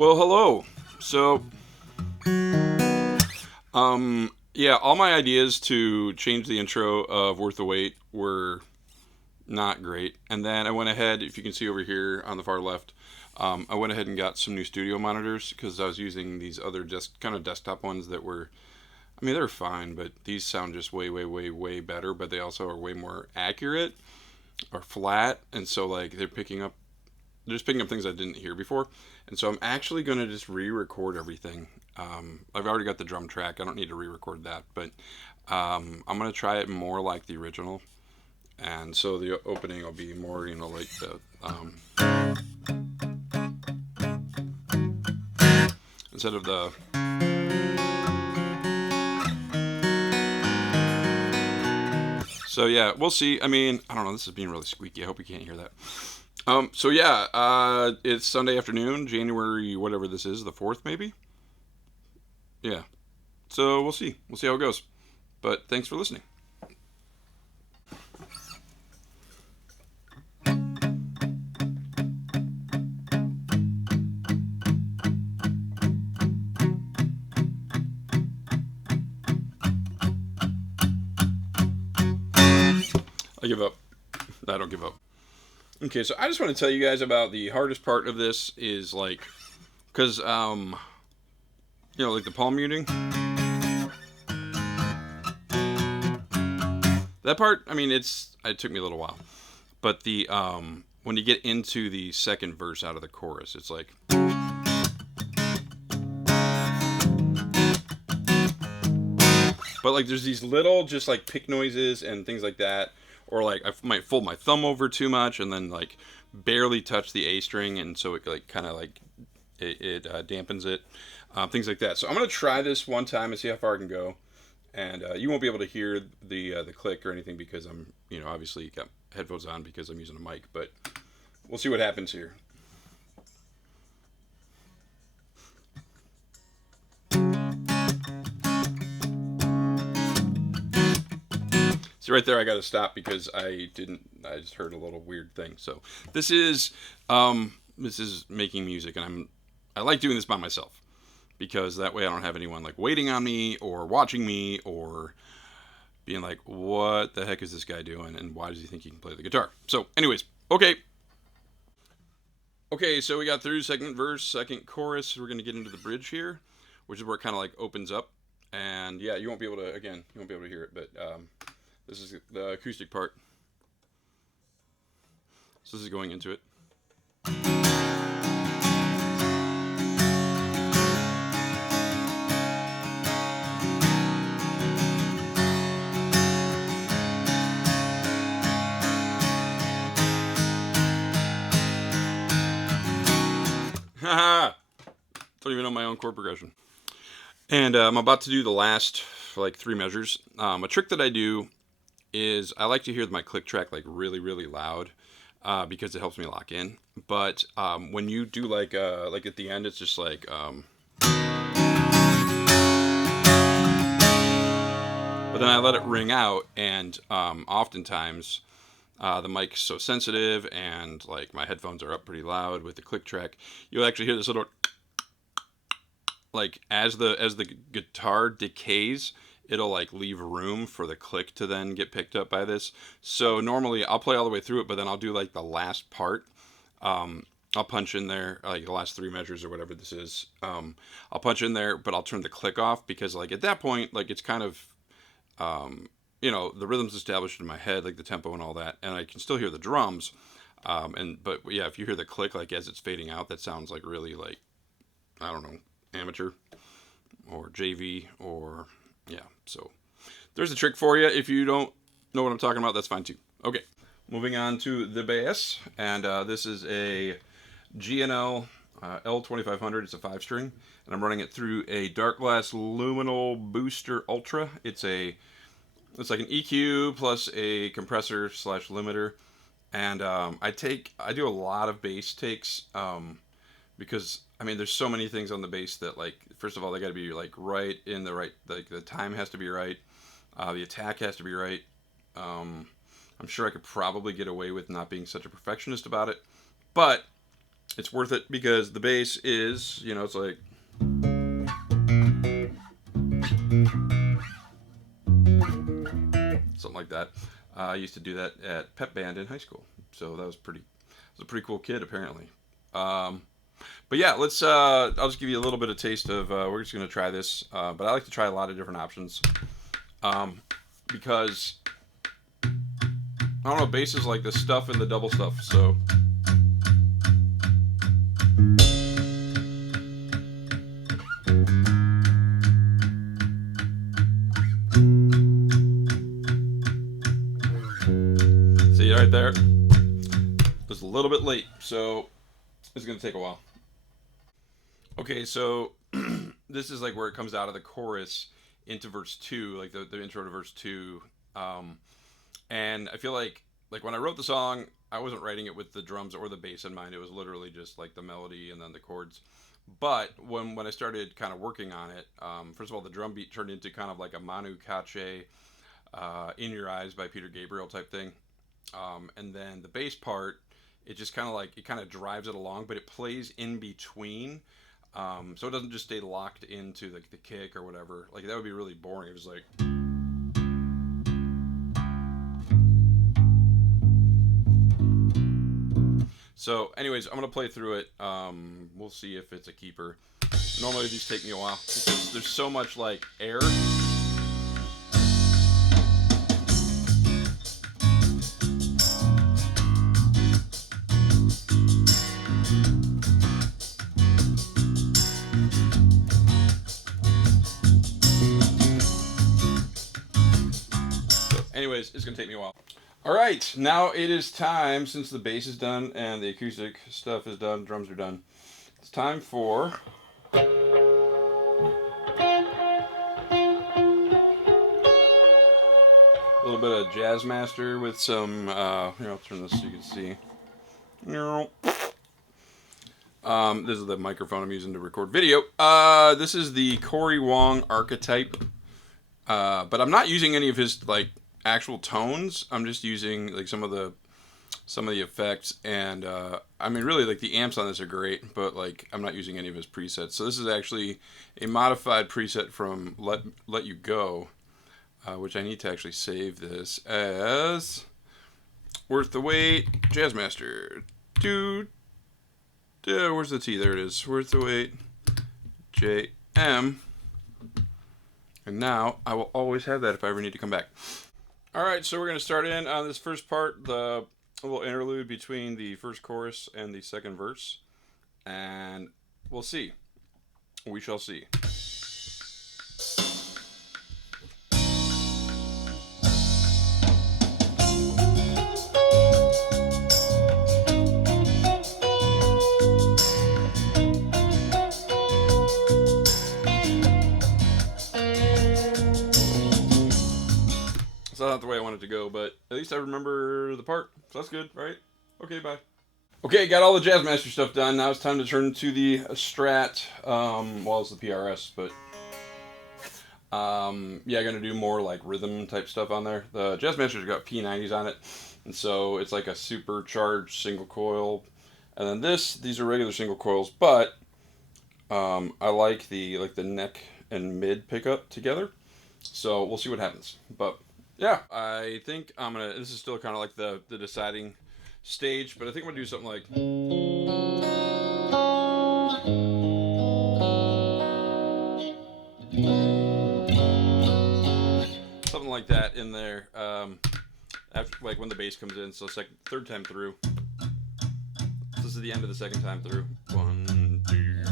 Well, hello. So, yeah, all my ideas to change the intro of Worth the Wait were not great. And then I went ahead, if you can see over here on the far left, I went ahead and got some new studio monitors because I was using these other kind of desktop ones that were, I mean, they're fine, but these sound just way, way, way, way better. But they also are way more accurate or flat, and so like they're just picking up things I didn't hear before. And so I'm actually going to just re-record everything. I've already got the drum track. I don't need to re-record that, but I'm going to try it more like the original. And so the opening will be more, like the instead of the. So yeah, we'll see. I mean, I don't know. This is being really squeaky. I hope you can't hear that. So yeah, it's Sunday afternoon, January whatever this is, the 4th maybe. Yeah. So we'll see. We'll see how it goes. But thanks for listening. I give up. I don't give up. Okay, so I just want to tell you guys about the hardest part of this is like, because like the palm muting. That part, I mean, it took me a little while, but the when you get into the second verse out of the chorus, it's like. But like, there's these little just like pick noises and things like that, or like I might fold my thumb over too much and then like barely touch the A string, and so it like kind of like it dampens it, things like that. So I'm gonna try this one time and see how far I can go, and you won't be able to hear the click or anything because I'm obviously got headphones on because I'm using a mic, but we'll see what happens here. So right there, I got to stop because I didn't. I just heard a little weird thing. So this is making music, and I like doing this by myself because that way I don't have anyone like waiting on me or watching me or being like, what the heck is this guy doing, and why does he think he can play the guitar? So, anyways, okay. So we got through second verse, second chorus. We're gonna get into the bridge here, which is where it kind of like opens up, and yeah, you won't be able to hear it, but this is the acoustic part. So this is going into it. Haha! Don't even know my own chord progression. And I'm about to do the last like 3 measures. A trick that I do is I like to hear my click track like really, really loud because it helps me lock in. But when you do like at the end, it's just like. But then I let it ring out, and oftentimes the mic's so sensitive, and like my headphones are up pretty loud with the click track. You'll actually hear this little like as the guitar decays, it'll like leave room for the click to then get picked up by this. So normally I'll play all the way through it, but then I'll do like the last part. I'll punch in there like the last 3 measures or whatever this is. I'll punch in there, but I'll turn the click off because like at that point, like it's kind of the rhythm's established in my head, like the tempo and all that, and I can still hear the drums. But yeah, if you hear the click like as it's fading out, that sounds like really like I don't know, amateur or JV or yeah. So there's a trick for you. If you don't know what I'm talking about, that's fine too. Okay, moving on to the bass, and this is a GNL L2500. It's a 5 string, and I'm running it through a Dark Glass Luminal Booster Ultra. It's like an EQ plus a compressor slash limiter, and I do a lot of bass takes because I mean there's so many things on the bass that like first of all they got to be like right in the right, like the time has to be right, the attack has to be right. I'm sure I could probably get away with not being such a perfectionist about it, but it's worth it because the bass is, you know, it's like something like that. I used to do that at pep band in high school, so that was pretty. I was a pretty cool kid apparently. Um, but yeah, let's. I'll just give you a little bit of taste of. We're just gonna try this, but I like to try a lot of different options because I don't know. Bass is like the stuff and the double stuff, so. See right there? It's a little bit late, so it's gonna take a while. Okay, so this is like where it comes out of the chorus into verse two, like the intro to verse two. And I feel like when I wrote the song, I wasn't writing it with the drums or the bass in mind. It was literally just like the melody and then the chords. But when I started kind of working on it, first of all, the drum beat turned into kind of like a Manu Katché, "In Your Eyes" by Peter Gabriel type thing. And then the bass part, it just kind of like it kind of drives it along, but it plays in between. So it doesn't just stay locked into like the kick or whatever. Like that would be really boring. It was like. So, anyways, I'm gonna play through it. We'll see if it's a keeper. Normally these take me a while because there's so much like air. So, anyways, it's gonna take me a while. All right, now it is time, since the bass is done and the acoustic stuff is done, drums are done. It's time for a little bit of Jazz Master with some, here, I'll turn this so you can see. This is the microphone I'm using to record video. This is the Corey Wong Archetype, but I'm not using any of his, like, actual tones. I'm just using like some of the effects, and I mean really like the amps on this are great, but like I'm not using any of his presets. So this is actually a modified preset from Let You Go, which I need to actually save this as Worth the Wait Jazz Master. Where's the T? There it is. Worth the Wait JM. And now I will always have that if I ever need to come back. Alright, so we're going to start in on this first part, the little interlude between the first chorus and the second verse. And we'll see. We shall see. That's not the way I want it to go, but at least I remember the part, so that's good, right? Okay, bye. Okay, got all the Jazz Master stuff done. Now it's time to turn to the Strat. Well, it's the PRS, but yeah, gonna do more like rhythm type stuff on there. The Jazz Master's got P90s on it, and so it's like a supercharged single coil. And then these are regular single coils, but I like the neck and mid pickup together. So we'll see what happens, but. Yeah, I think I'm gonna. This is still kind of like the deciding stage, but I think I'm gonna do something like. Something like that in there. After, like when the bass comes in, so third time through. This is the end of the second time through. 1, 2.